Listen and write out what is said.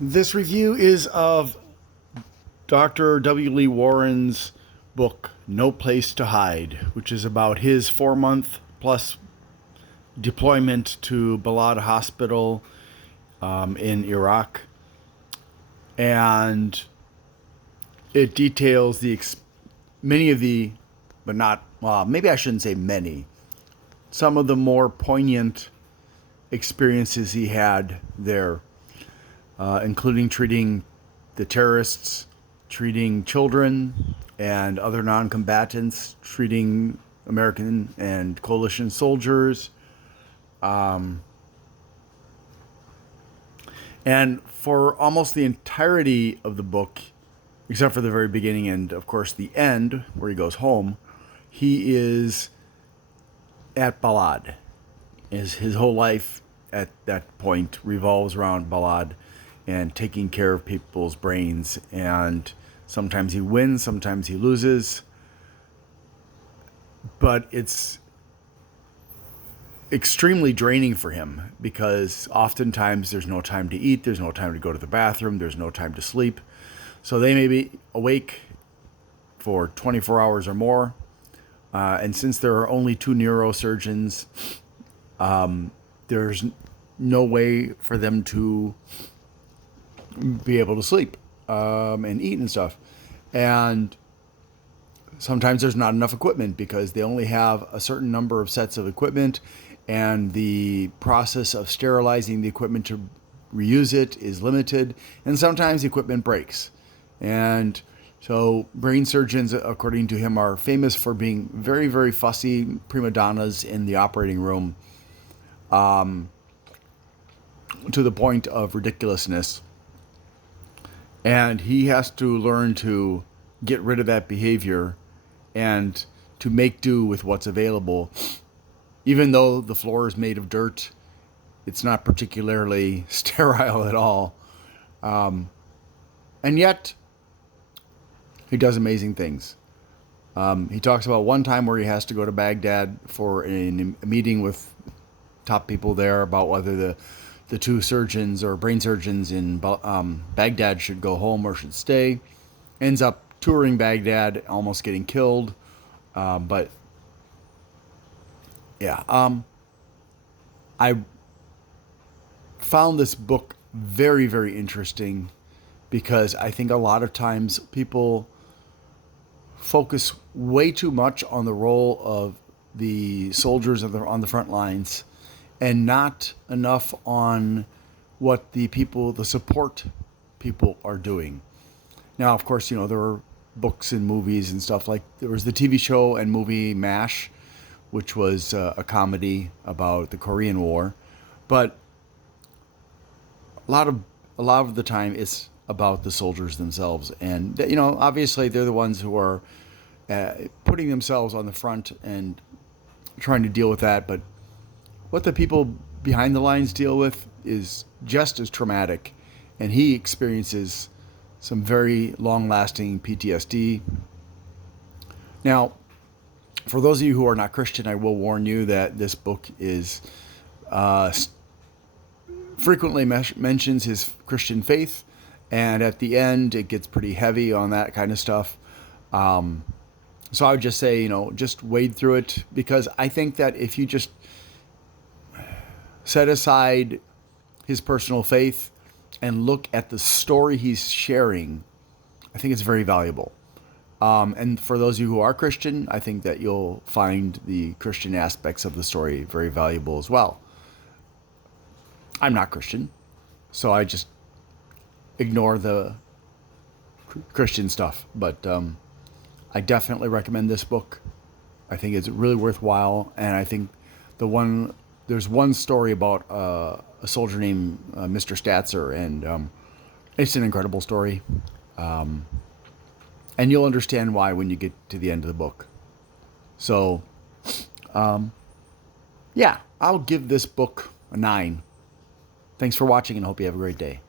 This review is of Dr. W. Lee Warren's book, No Place to Hide, which is about his 4 month plus deployment to Balad Hospital in Iraq. And it details many of the, but not, well, maybe I shouldn't say many, some of the more poignant experiences he had there, including treating the terrorists, treating children and other non-combatants, treating American and coalition soldiers. And for almost the entirety of the book, except for the very beginning and, of course, the end, where he goes home, he is at Balad. His whole life at that point revolves around Balad and taking care of people's brains. And sometimes he wins, sometimes he loses. But it's extremely draining for him because oftentimes there's no time to eat, there's no time to go to the bathroom, there's no time to sleep. So they may be awake for 24 hours or more. And since there are only two neurosurgeons, there's no way for them to be able to sleep and eat and stuff. And sometimes there's not enough equipment because they only have a certain number of sets of equipment, and the process of sterilizing the equipment to reuse it is limited, and sometimes the equipment breaks. And so brain surgeons, according to him, are famous for being very, very fussy prima donnas in the operating room, to the point of ridiculousness. And he has to learn to get rid of that behavior and to make do with what's available. Even though the floor is made of dirt, it's not particularly sterile at all. And yet, he does amazing things. He talks about one time where he has to go to Baghdad for a meeting with top people there about whether the two surgeons or brain surgeons in Baghdad should go home or should stay. Ends up touring Baghdad, almost getting killed. But yeah, I found this book very, very interesting because I think a lot of times people focus way too much on the role of the soldiers on the front lines and not enough on what the support people are doing. Now, of course, there are books and movies and stuff. Like there was the TV show and movie MASH, which was a comedy about the Korean War. But a lot of the time it's about the soldiers themselves. And, obviously they're the ones who are putting themselves on the front and trying to deal with that. But what the people behind the lines deal with is just as traumatic. And he experiences some very long-lasting PTSD. Now, for those of you who are not Christian, I will warn you that this book is frequently mentions his Christian faith, and at the end it gets pretty heavy on that kind of stuff. So I would just say, just wade through it, because I think that if you just set aside his personal faith and look at the story he's sharing, I think it's very valuable. And for those of you who are Christian, I think that you'll find the Christian aspects of the story very valuable as well. I'm not Christian, so I just ignore the Christian stuff. But I definitely recommend this book. I think it's really worthwhile, and I think there's one story about a soldier named Mr. Statzer, and it's an incredible story. And you'll understand why when you get to the end of the book. So, yeah, I'll give this book a 9. Thanks for watching, and I hope you have a great day.